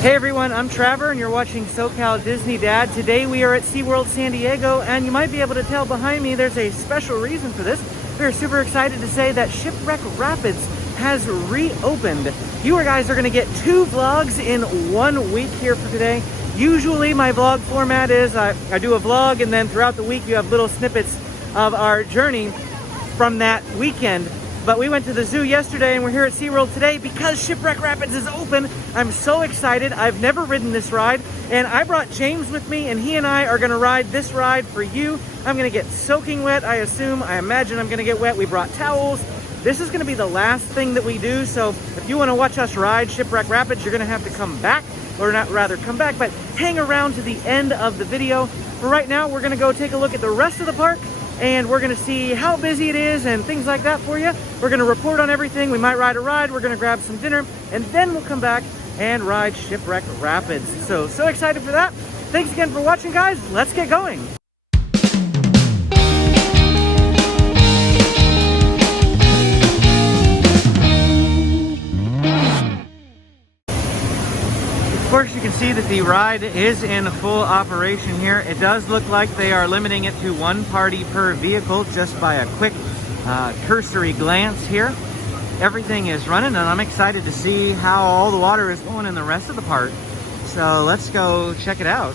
Hey everyone, I'm Trevor and you're watching SoCal Disney Dad. Today we are at SeaWorld San Diego, and you might be able to tell behind me there's a special reason for this. We're super excited to say that Shipwreck Rapids has reopened. You guys are going to get 2 vlogs in 1 week here for today. Usually my vlog format is I do a vlog, and then throughout the week you have little snippets of our journey from that weekend. But we went to the zoo yesterday and we're here at SeaWorld today because Shipwreck Rapids is open. I'm so excited. I've never ridden this ride, and I brought James with me, and he and I are gonna ride this ride for you. I'm gonna get soaking wet, I imagine I'm gonna get wet. We brought towels. This is gonna be the last thing that we do, so if you wanna watch us ride Shipwreck Rapids, you're gonna have to come back, or not rather come back, but hang around to the end of the video. For right now, we're gonna go take a look at the rest of the park, and we're gonna see how busy it is and things like that for you. We're gonna report on everything. We might ride a ride, we're gonna grab some dinner, and then we'll come back and ride Shipwreck Rapids. So excited for that. Thanks again for watching, guys. Let's get going. Of course, you can see that the ride is in full operation here. It does look like they are limiting it to 1 party per vehicle just by a quick cursory glance here. Everything is running, and I'm excited to see how all the water is going in the rest of the park. So let's go check it out.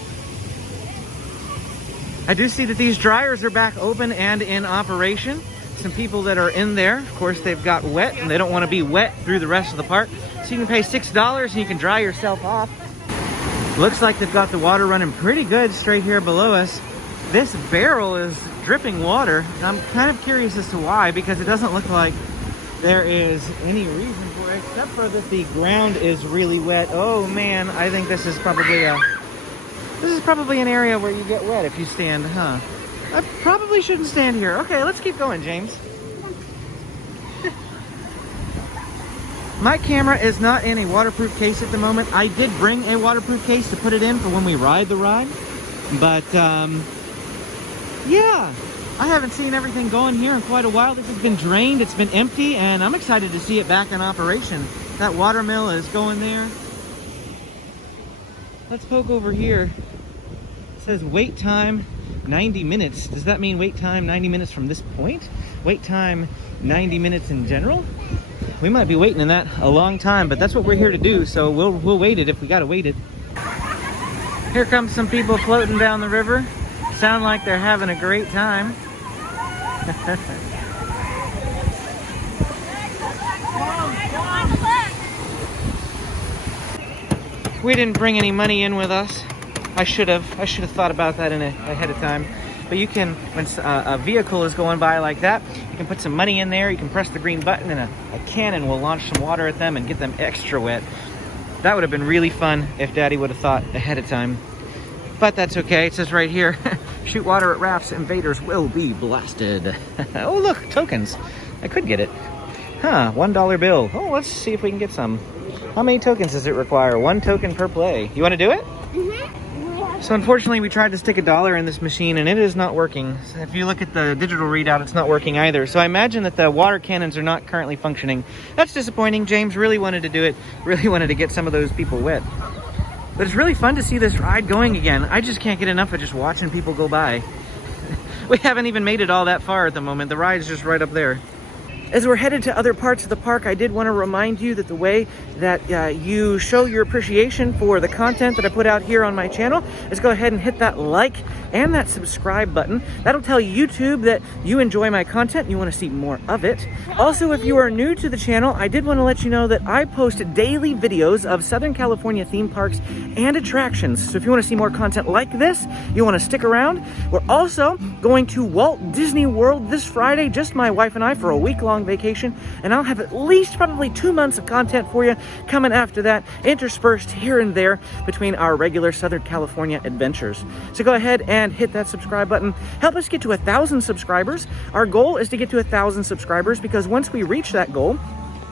I do see that these dryers are back open and in operation. Some people that are in there, of course, they've got wet and they don't want to be wet through the rest of the park. So you can pay $6 and you can dry yourself off. Looks like they've got the water running pretty good straight here below us. This barrel is dripping water, and I'm kind of curious as to why, because it doesn't look like there is any reason for it, except for that the ground is really wet. Oh man, I think this is probably an area where you get wet if you stand, huh? I probably shouldn't stand here. Okay, let's keep going, James. My camera is not in a waterproof case at the moment. I did bring a waterproof case to put it in for when we ride the ride. But, yeah, I haven't seen everything going here in quite a while. This has been drained, it's been empty, and I'm excited to see it back in operation. That water mill is going there. Let's poke over here. It says wait time 90 minutes. Does that mean wait time 90 minutes from this point? Wait time 90 minutes in general? We might be waiting in that a long time, but that's what we're here to do, so we'll wait it if we gotta wait it. Here comes some people floating down the river. Sound like they're having a great time. We didn't bring any money in with us. I should have thought about that ahead of time. But you can, when a vehicle is going by like that, you can put some money in there, you can press the green button, and a cannon will launch some water at them and get them extra wet. That would have been really fun if Daddy would have thought ahead of time. But that's okay. It says right here, shoot water at rafts, invaders will be blasted. Oh look, tokens. I could get it. Huh, $1 bill. Oh, let's see if we can get some. How many tokens does it require? 1 token per play. You want to do it? Mm-hmm. So unfortunately, we tried to stick $1 in this machine, and it is not working. So if you look at the digital readout, it's not working either. So I imagine that the water cannons are not currently functioning. That's disappointing. James really wanted to do it, really wanted to get some of those people wet. But it's really fun to see this ride going again. I just can't get enough of just watching people go by. We haven't even made it all that far at the moment. The ride's just right up there. As we're headed to other parts of the park, I did want to remind you that the way that you show your appreciation for the content that I put out here on my channel is go ahead and hit that like and that subscribe button. That'll tell YouTube that you enjoy my content and you want to see more of it. Also, if you are new to the channel, I did want to let you know that I post daily videos of Southern California theme parks and attractions. So if you want to see more content like this, you want to stick around. We're also going to Walt Disney World this Friday, just my wife and I, for a week-long vacation, and I'll have at least probably 2 months of content for you coming after that, interspersed here and there between our regular Southern California adventures. So go ahead and hit that subscribe button. Help us get to 1,000 subscribers. Our goal is to get to 1,000 subscribers, because once we reach that goal,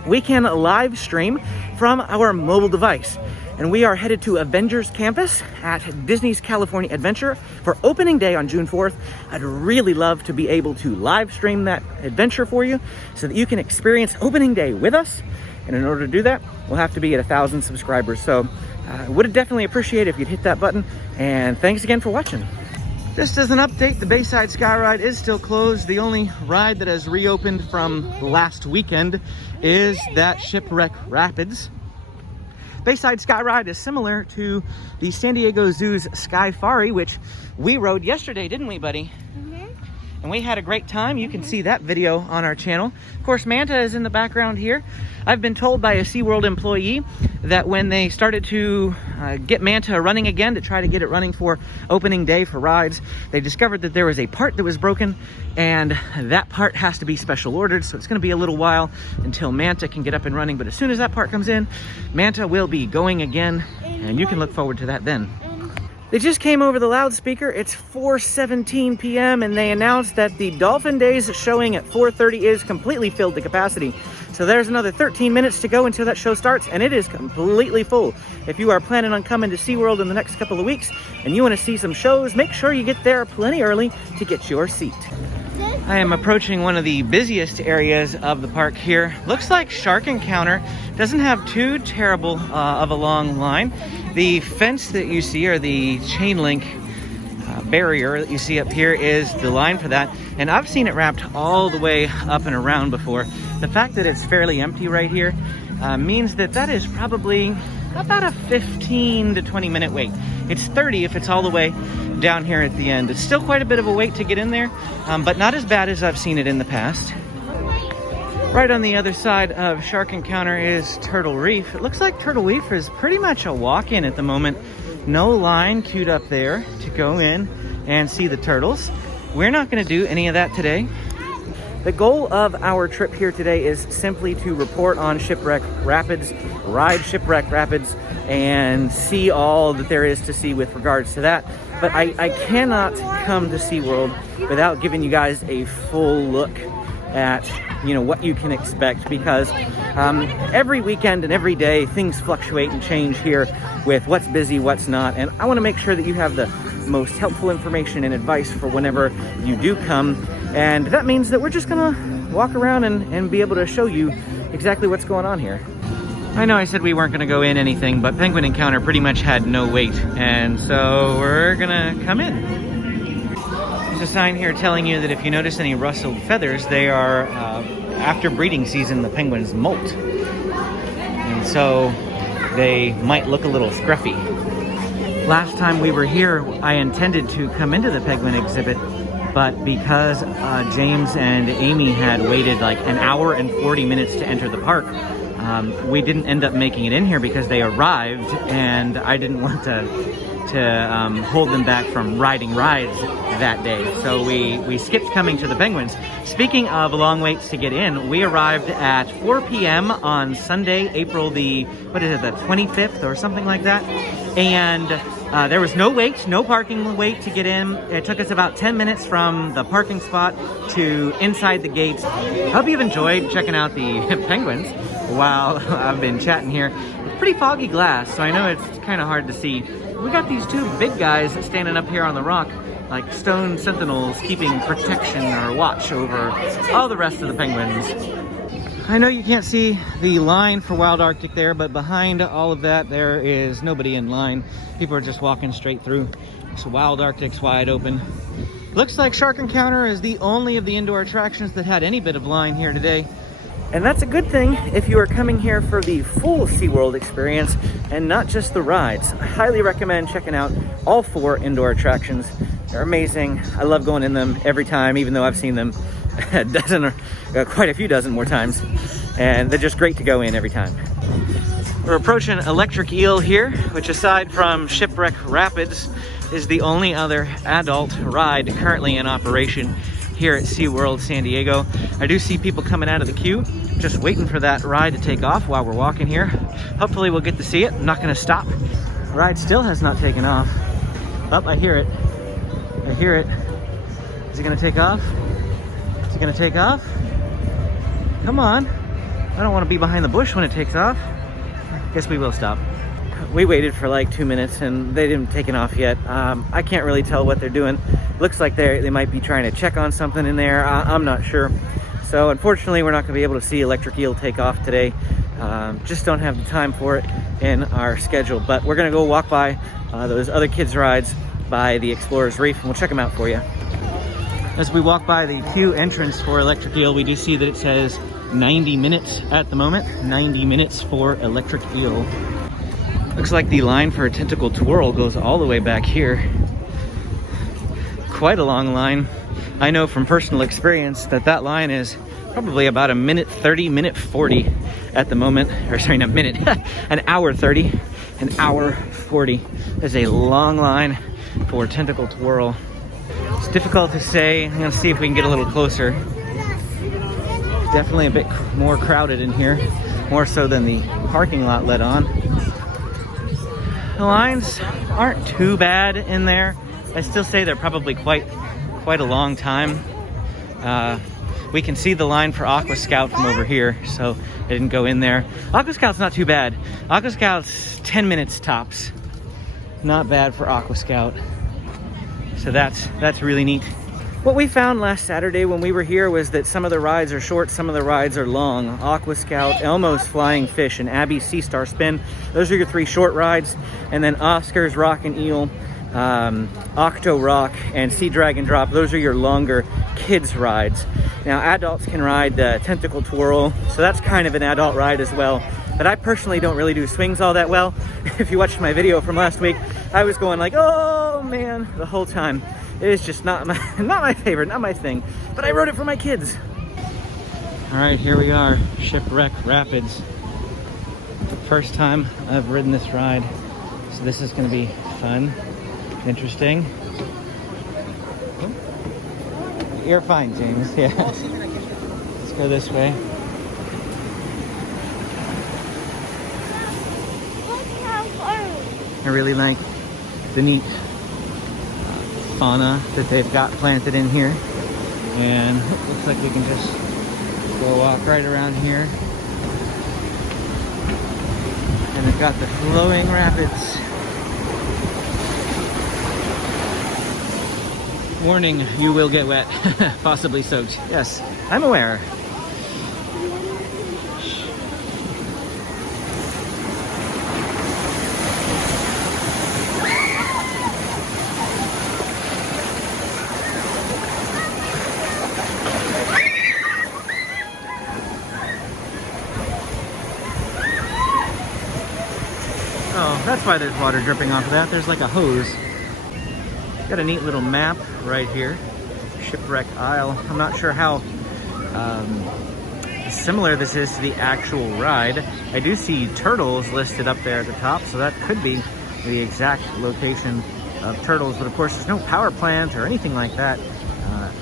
we can live stream from our mobile device. And we are headed to Avengers Campus at Disney's California Adventure for opening day on June 4th. I'd really love to be able to live stream that adventure for you so that you can experience opening day with us. And in order to do that, we'll have to be at 1,000 subscribers. So Would definitely appreciate it if you'd hit that button, and thanks again for watching. Just as an update, the Bayside Sky Ride is still closed. The only ride that has reopened from last weekend is that Shipwreck Rapids. Bayside Sky Ride is similar to the San Diego Zoo's Skyfari, which we rode yesterday, didn't we, buddy? And we had a great time. You can see that video on our channel. Of course, Manta is in the background here. I've been told by a SeaWorld employee that when they started to get Manta running again, to try to get it running for opening day for rides, they discovered that there was a part that was broken, and that part has to be special ordered. So it's gonna be a little while until Manta can get up and running. But as soon as that part comes in, Manta will be going again, and you can look forward to that then. They just came over the loudspeaker. It's 4:17 p.m. and they announced that the Dolphin Days showing at 4:30 is completely filled to capacity. So there's another 13 minutes to go until that show starts, and it is completely full. If you are planning on coming to SeaWorld in the next couple of weeks and you want to see some shows, make sure you get there plenty early to get your seat. I am approaching one of the busiest areas of the park here. Looks like Shark Encounter doesn't have too terrible of a long line. The fence that you see, or the chain link barrier that you see up here, is the line for that. And I've seen it wrapped all the way up and around before. The fact that it's fairly empty right here means that that is probably about a 15 to 20 minute wait. It's 30 if it's all the way down here at the end. It's still quite a bit of a wait to get in there, but not as bad as I've seen it in the past. Right on the other side of Shark Encounter is Turtle Reef. It looks like Turtle Reef is pretty much a walk-in at the moment. No line queued up there to go in and see the turtles. We're not going to do any of that today. The goal of our trip here today is simply to report on Shipwreck Rapids, ride Shipwreck Rapids, and see all that there is to see with regards to that. But I cannot come to SeaWorld without giving you guys a full look at, you know, what you can expect, because every weekend and every day things fluctuate and change here with what's busy, what's not, and I want to make sure that you have the most helpful information and advice for whenever you do come. And that means that we're just gonna walk around and be able to show you exactly what's going on here. I know I said we weren't gonna go in anything, but Penguin Encounter pretty much had no wait, and so we're gonna come in. There's a sign here telling you that if you notice any rustled feathers, they are after breeding season, the penguins molt, and so they might look a little scruffy. Last time we were here, I intended to come into the penguin exhibit, but because James and Amy had waited like an hour and 40 minutes to enter the park, we didn't end up making it in here because they arrived, and I didn't want to hold them back from riding rides that day. So we skipped coming to the penguins. Speaking of long waits to get in, we arrived at 4 p.m. on Sunday, April the 25th or something like that. And there was no wait, no parking wait to get in. It took us about 10 minutes from the parking spot to inside the gates. I hope you've enjoyed checking out the penguins while I've been chatting here. It's pretty foggy glass, so I know it's kind of hard to see. We got these two big guys standing up here on the rock, like stone sentinels, keeping protection or watch over all the rest of the penguins. I know you can't see the line for Wild Arctic there, but behind all of that, there is nobody in line. People are just walking straight through. So Wild Arctic's wide open. Looks like Shark Encounter is the only of the indoor attractions that had any bit of line here today. And that's a good thing if you are coming here for the full SeaWorld experience and not just the rides. I highly recommend checking out all 4 indoor attractions. They're amazing. I love going in them every time, even though I've seen them a dozen or quite a few dozen more times. And they're just great to go in every time. We're approaching Electric Eel here, which aside from Shipwreck Rapids, is the only other adult ride currently in operation here at SeaWorld San Diego. I do see people coming out of the queue, just waiting for that ride to take off while we're walking here. Hopefully we'll get to see it. I'm not gonna stop. The ride still has not taken off. Oh, I hear it. I hear it. Is it gonna take off? Is it gonna take off? Come on. I don't wanna be behind the bush when it takes off. Guess we will stop. We waited for like 2 minutes and they didn't take it off yet. I can't really tell what they're doing. Looks like they might be trying to check on something in there. I'm not sure. So unfortunately, we're not gonna be able to see Electric Eel take off today. Just don't have the time for it in our schedule. But we're gonna go walk by those other kids' rides by the Explorers Reef, and we'll check them out for you. As we walk by the queue entrance for electric eel, we do see that it says 90 minutes at the moment. 90 minutes for electric eel. Looks like the line for a tentacle twirl goes all the way back here. Quite a long line. I know from personal experience that that line is probably about a minute 30, minute 40 at the moment. Or sorry, not minute, an hour 30, an hour 40. There's a long line for tentacle twirl. It's difficult to say. I'm gonna see if we can get a little closer. Definitely a bit more crowded in here, more so than the parking lot let on. The lines aren't too bad in there. I still say they're probably quite a long time. We can see the line for Aqua Scout from over here, so I didn't go in there. Aqua Scout's not too bad. Aqua Scout's 10 minutes tops. Not bad for Aqua Scout. So that's really neat. What we found last Saturday when we were here was that some of the rides are short, some of the rides are long. Aqua Scout, Elmo's Flying Fish, and Abby's Sea Star Spin. Those are your 3 short rides. And then Oscar's Rock and Eel, Octo Rock, and Sea Dragon Drop. Those are your longer kids rides. Now adults can ride the Tentacle Twirl, so that's kind of an adult ride as well. But I personally don't really do swings all that well. If you watched my video from last week, I was going like, oh man, the whole time. It is just not my favorite, not my thing. But I rode it for my kids. All right, here we are, Shipwreck Rapids. First time I've ridden this ride, so this is gonna be fun, interesting. You're fine, James, yeah. Let's go this way. I really like the neat fauna that they've got planted in here, and it looks like we can just go walk right around here, and they've got the flowing rapids. Warning, you will get wet, possibly soaked. Yes, I'm aware. Oh, that's why there's water dripping off of that. There's like a hose. Got a neat little map right here. Shipwreck Isle. I'm not sure how similar this is to the actual ride. I do see turtles listed up there at the top, so that could be the exact location of turtles. But of course, there's no power plant or anything like that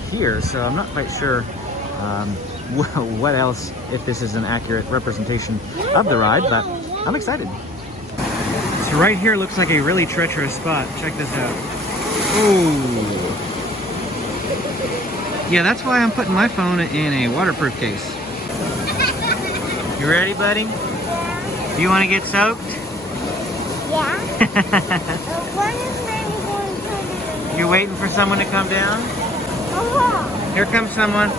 here, so I'm not quite sure what else, if this is an accurate representation of the ride, but I'm excited. So right here looks like a really treacherous spot. Check this out. Ooh. Yeah, that's why I'm putting my phone in a waterproof case. You ready, buddy? Yeah. Do you want to get soaked? Yeah. When is Manny going to come down? You're waiting for someone to come down? Uh-huh. Here comes someone.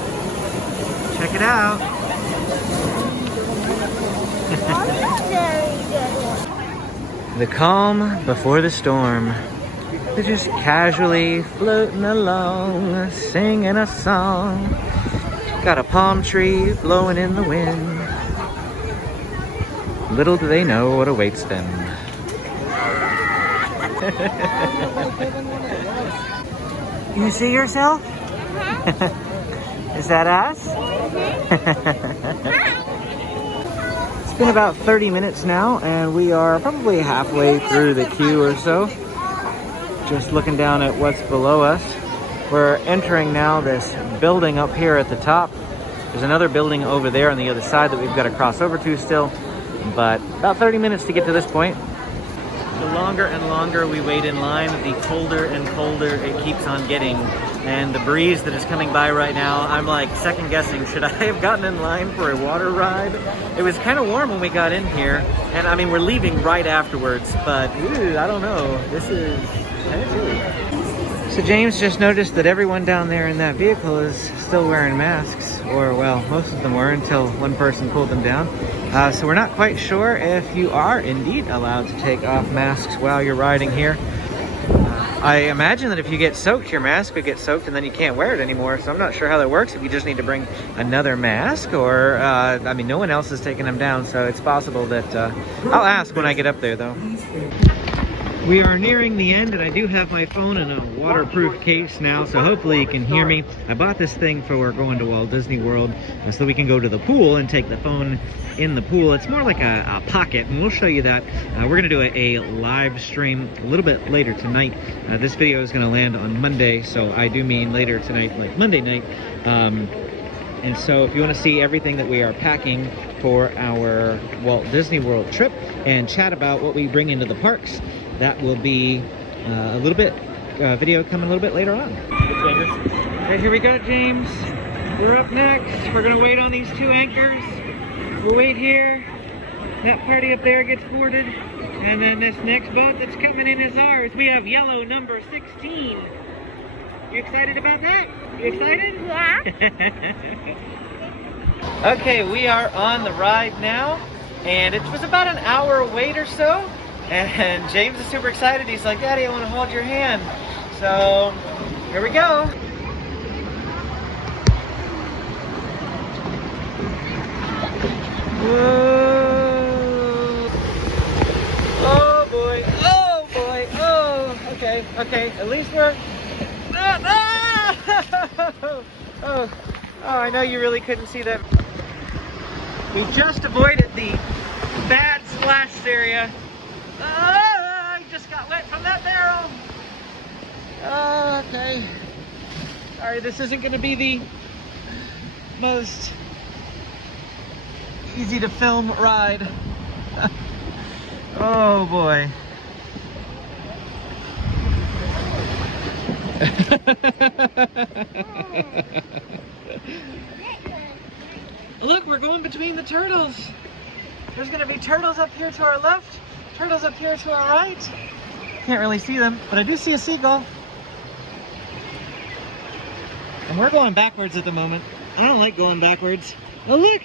Check it out. The calm before the storm. They're just casually floating along, singing a song. Got a palm tree blowing in the wind. Little do they know what awaits them. You see yourself? Is that us? It's been about 30 minutes now, and we are probably halfway through the queue or so. Just looking down at what's below us. We're entering now this building up here at the top. There's another building over there on the other side that we've got to cross over to still, but about 30 minutes to get to this point. The longer and longer we wait in line, the colder and colder it keeps on getting. And the breeze that is coming by right now, I'm like second guessing, should I have gotten in line for a water ride? It was kind of warm when we got in here, and I mean, we're leaving right afterwards, but ooh, I don't know. This is kind of chilly. So James just noticed that everyone down there in that vehicle is still wearing masks, or well, most of them were until one person pulled them down. So we're not quite sure if you are indeed allowed to take off masks while you're riding here. I imagine that if you get soaked, your mask would get soaked and then you can't wear it anymore. So I'm not sure how that works, if you just need to bring another mask or, I mean, no one else is taking them down. So it's possible that, I'll ask when I get up there though. We are nearing the end, and I do have my phone in a waterproof case now, so hopefully you can hear me. I bought this thing for going to Walt Disney World so that we can go to the pool and take the phone in the pool. It's more like a pocket, and we'll show you that. We're going to do a live stream a little bit later tonight. This video is going to land on Monday, so I do mean later tonight, like Monday night. And so if you want to see everything that we are packing for our Walt Disney World trip and chat about what we bring into the parks, that will be a little bit, video coming a little bit later on. Okay, here we go, James. We're up next. We're gonna wait on these two anchors. We'll wait here. That party up there gets boarded. And then this next boat that's coming in is ours. We have yellow number 16. You excited about that? You excited? Yeah. Okay, we are on the ride now. And it was about an hour wait or so. And James is super excited. He's like, Daddy, I want to hold your hand. So, here we go. Whoa. Oh boy, oh boy, oh. Okay, okay, at least we're... Oh, I know you really couldn't see that. We just avoided the bad splash area. I just got wet from that barrel. Okay. Sorry, this isn't going to be the most easy to film ride. Oh boy. Look, we're going between the turtles. There's going to be turtles up here to our left. Turtles up here to our right. Can't really see them, but I do see a seagull. And we're going backwards at the moment. I don't like going backwards. Oh look!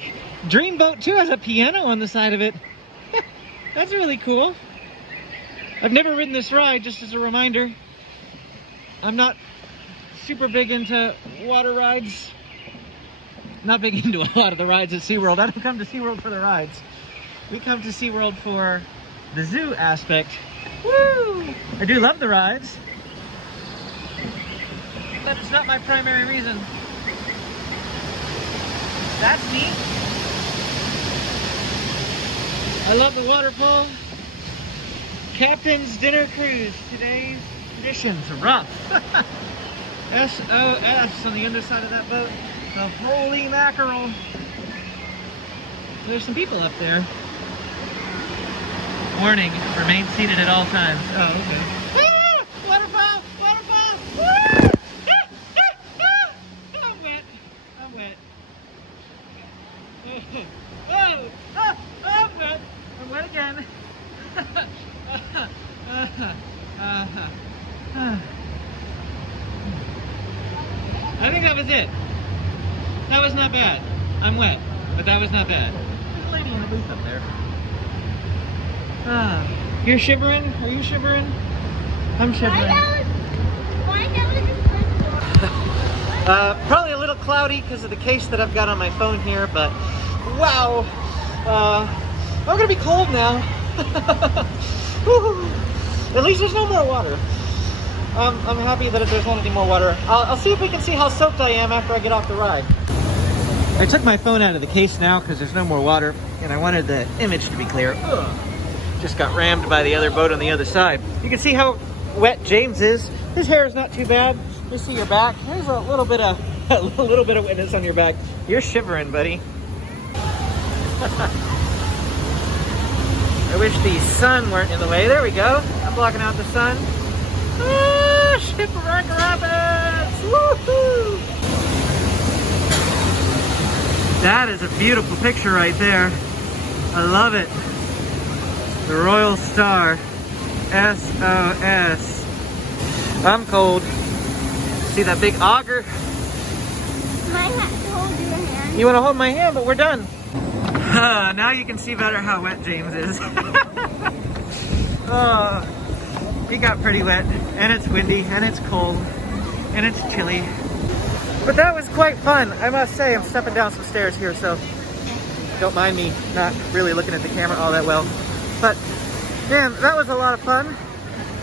Dreamboat 2 has a piano on the side of it. That's really cool. I've never ridden this ride, just as a reminder. I'm not super big into water rides. Not big into a lot of the rides at SeaWorld. I don't come to SeaWorld for the rides. We come to SeaWorld for the zoo aspect. Woo! I do love the rides, but it's not my primary reason. That's neat. I love the waterfall. Captain's Dinner Cruise. Today's conditions rough. SOS on the underside of that boat. The holy mackerel. There's some people up there. Warning, remain seated at all times. Oh, okay. Ah! Waterfall! Waterfall! Woo! Ah! Ah! Ah! I'm wet. I'm wet. Oh, oh, oh, I'm wet. I'm wet again. I think that was it. That was not bad. I'm wet, but that was not bad. There's a lady in the booth up there. You're shivering? Are you shivering? I'm shivering. Probably a little cloudy because of the case that I've got on my phone here, but wow. I'm gonna be cold now. At least there's no more water. I'm happy that if there's not any more water. I'll see if we can see how soaked I am after I get off the ride. I took my phone out of the case now because there's no more water, and I wanted the image to be clear. Ugh. Just got rammed by the other boat on the other side. You can see how wet James is. His hair is not too bad. You see your back. There's a little bit of wetness on your back. You're shivering, buddy. I wish the sun weren't in the way. There we go. I'm blocking out the sun. Ah, Shipwreck Rapids! Woohoo! That is a beautiful picture right there. I love it. The Royal Star. SOS. I'm cold. See that big auger? My hat to hold your hand. You want to hold my hand, but we're done. Now you can see better how wet James is. Oh, he got pretty wet, and it's windy, and it's cold, and it's chilly. But that was quite fun, I must say. I'm stepping down some stairs here, so don't mind me not really looking at the camera all that well. But man, that was a lot of fun.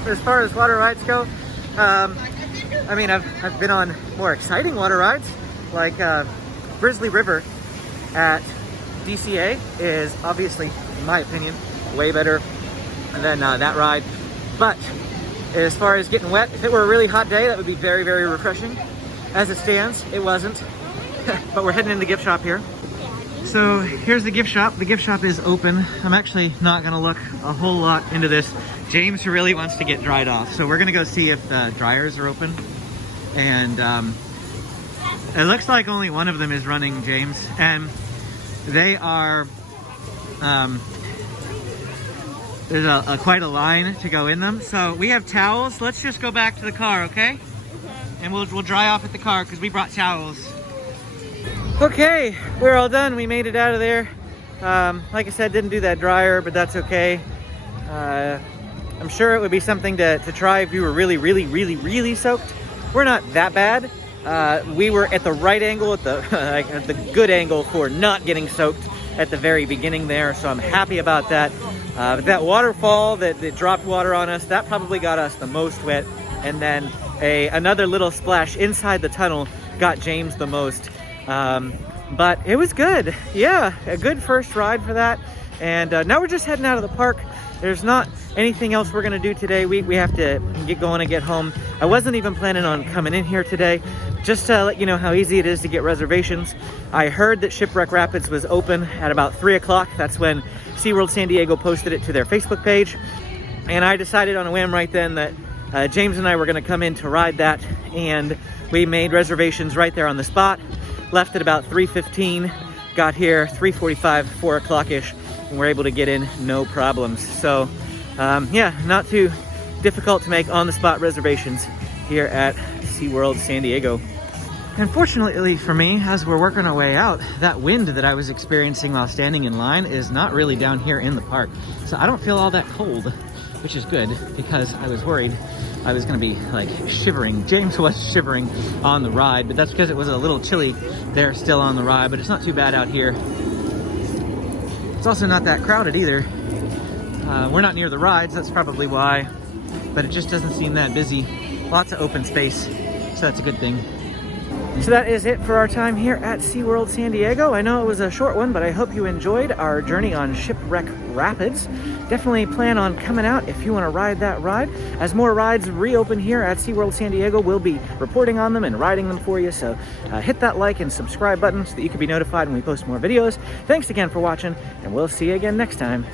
As far as water rides go, I mean, I've been on more exciting water rides, like Grizzly River at DCA is obviously, in my opinion, way better than that ride. But as far as getting wet, if it were a really hot day, that would be very, very refreshing. As it stands, it wasn't. But we're heading in the gift shop here. So here's the gift shop. The gift shop is open. I'm actually not gonna look a whole lot into this. James really wants to get dried off. So we're gonna go see if the dryers are open. And it looks like only one of them is running, James. And they are, there's quite a line to go in them. So we have towels. Let's just go back to the car, okay? And we'll dry off at the car because we brought towels. Okay, we're all done. We made it out of there. Like I said, didn't do that dryer, but that's okay. I'm sure it would be something to try if you were really, really, really, really soaked. We're not that bad. We were at the right angle, at the good angle for not getting soaked at the very beginning there, so I'm happy about that. But that waterfall that dropped water on us, that probably got us the most wet. And then another little splash inside the tunnel got James the most. But it was good. Yeah, a good first ride for that. And now we're just heading out of the park. There's not anything else we're gonna do today. We have to get going and get home. I wasn't even planning on coming in here today. Just to let you know how easy it is to get reservations. I heard that Shipwreck Rapids was open at about 3 o'clock. That's when SeaWorld San Diego posted it to their Facebook page. And I decided on a whim right then that James and I were gonna come in to ride that. And we made reservations right there on the spot. Left at about 3:15, got here 3:45, 4 o'clock-ish, and we're able to get in no problems. So yeah, not too difficult to make on-the-spot reservations here at SeaWorld San Diego. Unfortunately for me, as we're working our way out, that wind that I was experiencing while standing in line is not really down here in the park. So I don't feel all that cold, which is good because I was worried I was gonna be like shivering. James was shivering on the ride, but that's because it was a little chilly there still on the ride, but it's not too bad out here. It's also not that crowded either. We're not near the rides, that's probably why, but it just doesn't seem that busy. Lots of open space, so that's a good thing. So that is it for our time here at SeaWorld San Diego. I know it was a short one, but I hope you enjoyed our journey on Shipwreck Rapids. Definitely plan on coming out if you want to ride that ride. As more rides reopen here at SeaWorld San Diego, we'll be reporting on them and riding them for you. So hit that like and subscribe button so that you can be notified when we post more videos. Thanks again for watching, and we'll see you again next time.